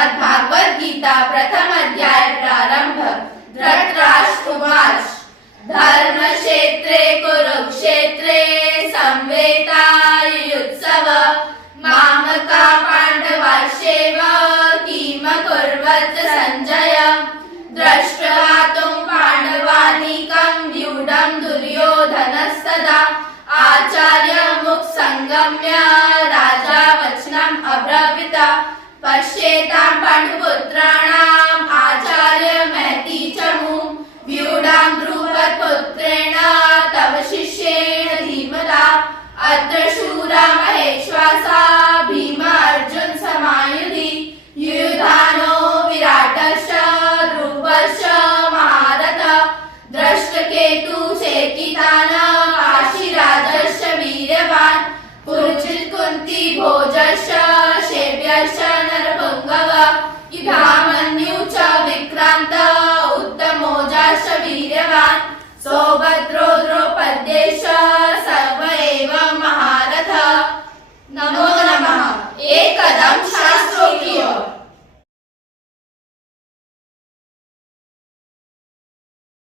श्रीमद्भागवत गीता प्रथम अध्याय प्रारंभ। धृतराष्ट्रवाच धर्म क्षेत्रे कुरुक्षेत्रे संवेतायुत्सव मामका पांडवाश्चैव किम कुर्वत संजय। दृष्ट्वा तुम पांडवानीकं व्यूढं दुर्योधनस्तदा आचार्यमुख संगम्य राजा वचनम् अब्रवीत। पश्येतां पाण्डुपुत्राणाम् आचार्यमहती च मुं व्यूढां द्रुपदपुत्रेण तव शिष्येण धीमता। अत्र शूरा महेश्वासा भीमा